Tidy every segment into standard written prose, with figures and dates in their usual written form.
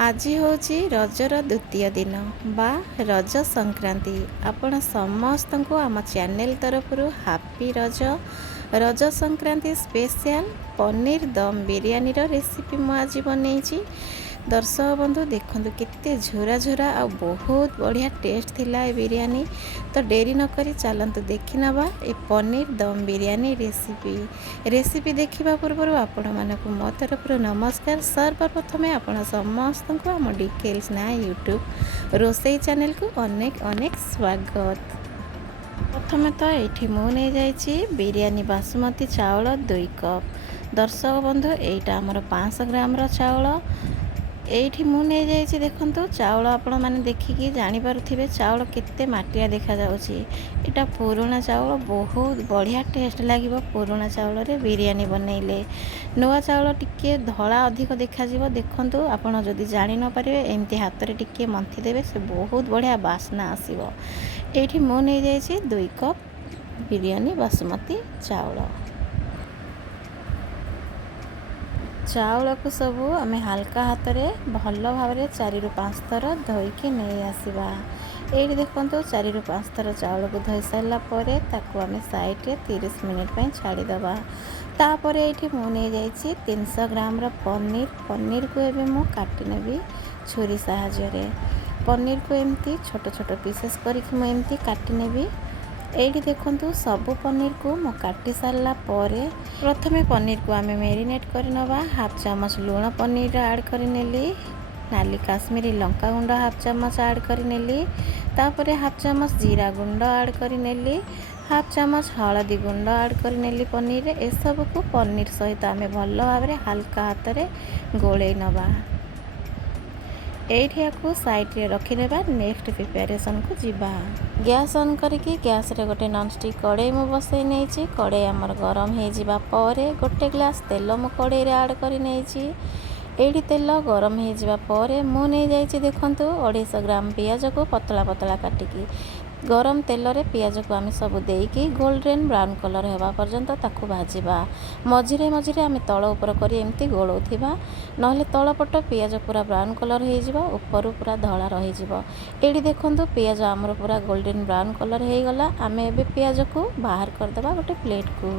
आज होची रजर द्वितीय दिन बा रज संक्रांति। आपण समस्त को आम चैनल तरफ हापी रज रज संक्रांति स्पेशल पनीर दम बिरयानी रेसिपी मु आज बनई। दर्शक बंधु देखंतु केते झोरा झोरा आ बहुत बढ़िया टेस्ट थिला ए बिरयानी। तो डेरी न करी चलतु देखि नबा ए पनीर दम बिरयानी रेसिपी देखिबा पूर्व आपण मानक मो तरफ नमस्कार। सर्वप्रथम आपण समस्त को आम डिटेल्स ना यूट्यूब रोसई चैनल को अनेक अनेक स्वागत। प्रथमे तो ये मुझे जाइए बिरयानी बासमती चाउल 2 कप। दर्शक बंधु यहीटा आमर 500 ग्राम चाउल एठी मु नहीं जाइए। देखंतु चाउल आपण माने देखिकी जानि पारुथिबे चाउल केते माटिया देखा जाउची। एटा पुराना चाउल बहुत बढ़िया टेस्ट लागिबो। पुराना चाउल रे बिरयानी बनैले नवा चाउल टिके धला अधिक देखा जिवो। देखंतु आपण जदि जानि न पारिबे एमती हाथ रे टिके मंथि देबे से बहुत बढ़िया बास्ना आसीबो। एठी मु नहीं जाइए 2 कप बिरयानी बासमती चाउल। चाउल को सबू आम हल्का हाथ में भल भाव 4 ରୁ 5 थर धोईकी नहीं आसवा। ये देखो 4 ରୁ 5 थर चाउल को धोई सारापर ताकू आम साइड रे 30 मिनिट छाड़ीदबा। तापर ये मुझे जाइए 300 ग्राम पनीर को एवं मु काटी नेबी छुरी साहाय्य। पनीर को एमती छोट छोट पीसेस करके एमती काटी नेबी। एठी देखंतु सबु पनीर को मु काटी सारला परे प्रथमे पनीर को आमे मेरिनेट करि नबा। हाफ चम्मच लूण पनीर ऐड करि नेली। नाली काश्मीरी लंका गुंड हाफ चम्मच ऐड करि नेली। तापरे हाफ चम्मच जीरा गुंड ऐड करि नेली। हाफ चम्मच हळदी गुंड ऐड करि नेली पनीर रे। ए सब को पनीर सहित आमे भल भाबरे हल्का हाथ रे गोळेई नबा। एठी को साइड रे रखी देबा। नेक्स्ट प्रिपरेशन को जीवा। गैस ऑन करके गैस रे गोटे नॉन स्टिक कड़ाई मु बसई नहीं। कड़ाई आमर गरम हो जावा परे गोटे ग्लास तेल मु कड़ाई रे ऐड करी नहीं। एठी तेल गरम हो जावा परे मु नहीं जाइए। देखंतु 250 ग्राम पियाज को पतला पतला काटिकी गरम तेल रे पियाज को आम सब देकी गोल्डन ब्राउन कलर होगा पर्यंत ताकू भाजवा। मझिरे मझिरे आम तल ऊपर कर एमती गोलौथिबा नहले तल पट पियाज पूरा ब्राउन कलर हो जावा ऊपर पूरा धला रही जिवो। एडी देखंतु पियाज आमर पूरा गोल्डन ब्राउन कलर हो गला। आम एबे पियाज को बाहर करदबा गोटे प्लेट को।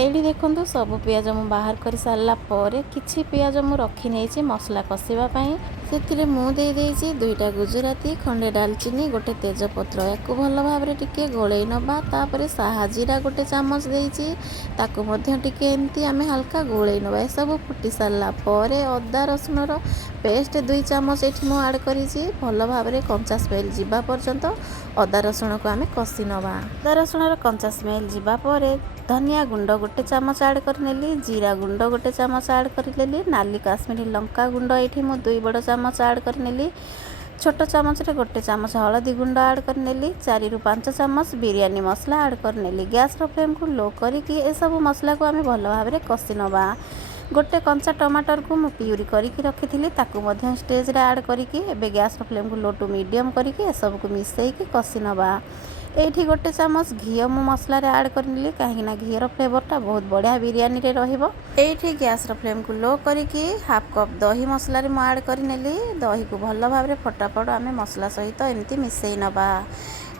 एडी देखंतु सब पियाज मु बाहर कर सारला परे किछि पियाज मु रखी नहीं मसला कषिबा पई। सेथिरे मु दे देइछि 2टा गुजराती खंडे दालचीनी गोटे तेजपत्र याकू भल भाव में टिके गोलई नबा। तापरे साहा जीरा गोटे चामच देइछि ताकू मध्य टिके एमती आमे हल्का गोलई नबा। ए सब फुटी सारला परे अदा रसुन रो पेस्ट 2 चामच एठी मु ऐड करिछि। भल भाव में कंचा स्मेल जिबा पर्यंत अदा रसुन को आमे कषि नबा। अदा रसुन रो कंचा स्मेल जिबा परे धनिया गुंड गोटे चामच ऐड कर नेली। जीरा गुंड गोटे चामच ऐड कर नेली। नाली काश्मीरी लंका गुंड ये मु 2 बड़ चामच ऐड कर नेली। छोट चामच रे गोटे चामच हळदी गुंड ऐड कर नेली। 4 ରୁ 5 चामच बिरयानी मसला ऐड कर नेली। गैस रो फ्लेम को लो करिकी ए सब मसला को आमे भल भाव में कषि नबा। गोटे कंचा टमाटर को मु प्यूरी करके रखी ताकू मध्य स्टेज रे ऐड करिकी एबे गैस रो फ्लेम को लो टू मीडियम करके ए सब को मिसैकी कषि नबा। एठी गोटे चामच घी मु मसला रे ऐड करनेली कहीं घीर फ्लेवरटा बहुत बढ़िया बिरयानी रे रहिबो। एठी गैस रो फ्लेम को लो करिकी हाफ कप दही मसला रे मु ऐड करनेली। दही को भल भाव में फटाफट आमे मसला सहित एमती मिसई नबा।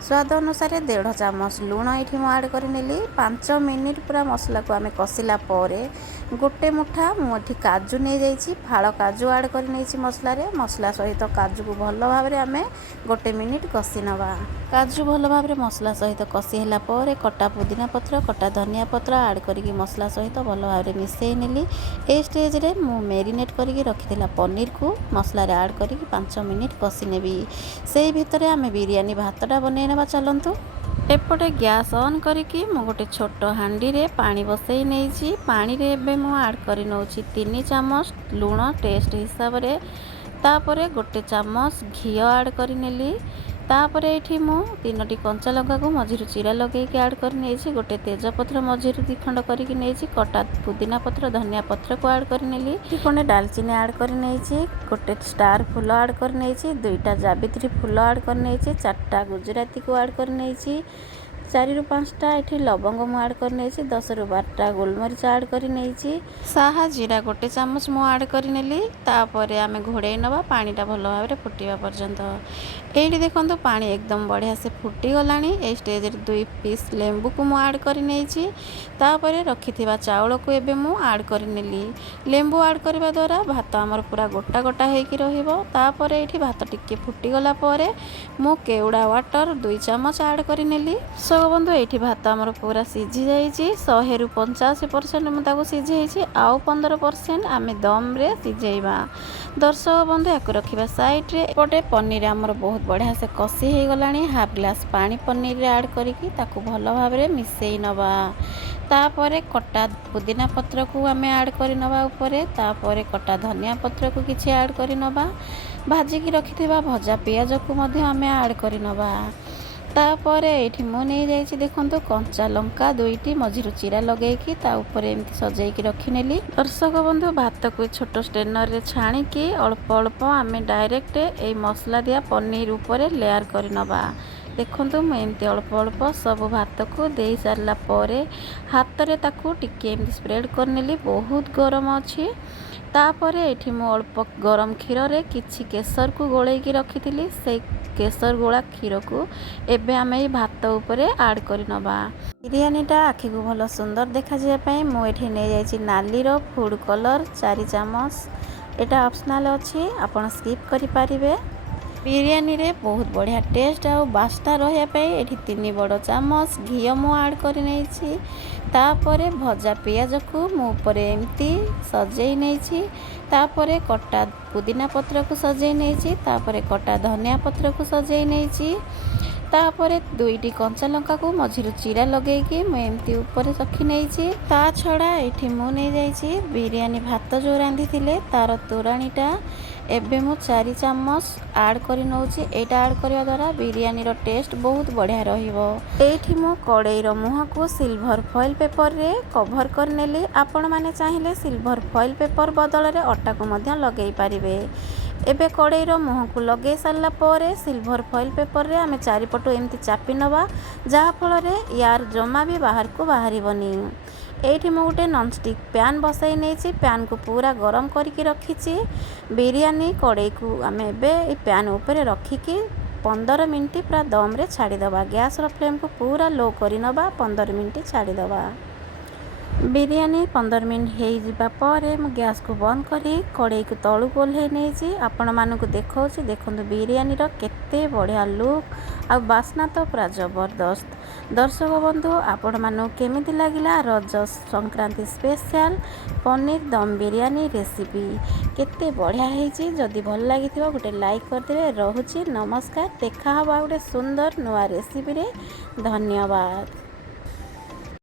स्वाद अनुसार 1.5 चामच लूण ये ऐड करनेली। 5 मिनिट पूरा मसला को आमे कषिला परे गोटे मुठा मुठी काजू नहीं जाइए फाड़ काजू ऐड कर नहीं मसला रे। मसला सहित काजू को भल भाव में आमे गोटे मिनिट कषि नबा। काजू भल भाव में मसला सहित कषि होला परे कटा पुदीना पत्र कटा धनिया पत्र ऐड करके मसला सहित भल भाव में मिसई नेली। ए स्टेज रे मु मेरिनेट करके रखिथिला पनीर को मसला रे ऐड करके 5 मिनिट कषि नेबी। से भितर आमे बिरयानी भातटा बनै नबा। चलंतु एपटे गैस ऑन करके मु गोटे छोट हांडी रे पानी बसई नहीं। पानी रे एबे मु ऐड करि नउछि 3 चामच लूण टेस्ट हिसाब रे। तापरे गोटे चामच घी ऐड करि नेली। तापरे एठी मु 3टी कंचा लंका को मझिरु चिरा लगेकी ऐड कर नेछि। गोटे तेजपत्र मझिरु 2 खंड करके नेछि। कटा पुदीना पत्र धनिया पत्र को ऐड कर नेली। खंडे दालचीनी ऐड कर नेछि। गोटे स्टार फूल ऐड कर नेछि। 2टा जावित्री फूल ऐड कर नेछि। 4टा गुजराती को ऐड कर नेछि। चारि रु 5टा ये लवंग मु आड कर नहीं 10 रु 12टा गोलमरीच आड कर नहीं साहा जीरा गोटे चामच मु आड कर नेली तापरे आमे घोड़े नवा पानीटा भल भाव में फुटिया पर्यंत ये देखो पानी एकदम बढ़िया से फुटी गलानी ए स्टेज 2 पीस लेंबू को मु आड कर नहीं तापरे रखिथिबा चाउल को एबे मु आड कर नेली लेंबू आड करबा द्वारा भात आमर पूरा गोटा गोटा होइकी रहिबो तापरे एठी भात टिके फुटी गला परे मु केउड़ा वाटर 2 चामच आड कर नेली सो बंधु ये भात आमर पूरा सीझी जाइए 100 रु 85% मुझे सीझे आउ 15% आम दम रे सीझेबा दर्शक बंधु या रखा साइड रे एपटे पनीर आमर बहुत बढ़िया से कषि हो गला हाफ ग्लास पानी पनीर रे ऐड करके भल भाव में मिसई नवा तापरे कटा पुदीना पत्र को आम ऐड कर नवा उपरे तापरे कटा धनिया पत्र को किछि ऐड कर नवा भाजिकी रखिथिबा भजा पियाज को मध्य आम ऐड कर नवा तापरे ये मुझे देखो कंचा लंका 2टी मझिरु चिरा लगेकी एमती सजेकी रखिनेली दर्शक बंधु भात को छोट स्ट्रेनर रे छाणिकी अल्प अल्प आम डायरेक्ट ए मसला दिया पनीर उपरे लेयर कर नवा देखो मुझे अल्प अल्प सब भात को दे सारा पर हाथ रे ताकू टिके एमती स्प्रेड करनेली बहुत गरम अच्छी तापरे ये मु अल्प गरम क्षीर रे किछि केसर को गोलेकी रखी से केसर गोला क्षीर को एबे आमे भात उपरे ऐड कर नवा बिरयानीटा आखि को भल सुंदर देखा जाय मुझे नहीं जाइए नाली रो फूड कलर 4 चामच एटा ऑप्शनल अच्छी आपण स्किप करि पारिबे बिरयानी रे बहुत बढ़िया टेस्ट आ बास्ता रहा ये 3 बड़ चामच घी मु ऐड कर नहीं तापरे भजा पियाज को मु ऊपर एमती सजेई नहीं तापरे कटा पुदीना पत्र को सजेई नहीं तापरे कटा धनिया पत्र को सजेई नहीं तापरे 2टी कंचा लंका को मझिरु चिरा लगेकी मुझे ऊपर रखी नहीं ता छड़ा ये मु नहीं जाइए बिरयानी भात जो रांधि तार तोराणीटा एबे मु 4 चामच ऐड कर नौची एटा ऐड करवा द्वारा बिरयानी रो टेस्ट बहुत बढ़िया रहिबो एठी मु कड़ाई रो मुह को सिल्वर फॉइल पेपर रे कवर कर नेली आपण माने चाहिले सिल्वर फॉइल पेपर बदल रे अटा को मध्य लगेई पारिबे एबे कड़ाई रो मुह को लगे सारला परे सिल्वर फॉइल पेपर रे आमे चारिपटो एमती चापी नवा जहा फल रे यार जमा भी बाहर को बाहरिबनी एठी मु गोटे नॉनस्टिक पैन बसाई नहीं पैन को पूरा गरम करके रखी बिरयानी कड़ाई को आम ए पैन उपरे रखिकी 15 मिनट पूरा दम रे छाड़ीदबा गैस रो फ्लेम को पूरा लो करी नबा 15 मिनट छाड़ीदबा बिरयानी 15 मिनट हो जावा पर मु गैस को बंद करी कड़ाई को तलू को ओल्हे नहीं आपण मानक देखा देखो बिरयानी रो केते बढ़िया लुक आ बास्ना तो पूरा जबरदस्त दर्शक बंधु आपण मानक केमिति लागिला रज संक्रांति स्पेशल पनीर दम बिरयानी रेसिपी केते बढ़िया होईची जदि भल लागिथिबा गोटे लाइक करदेबे रहुची नमस्कार देखा हबा गोटे सुंदर नुआ रेसिपी रे धन्यवाद।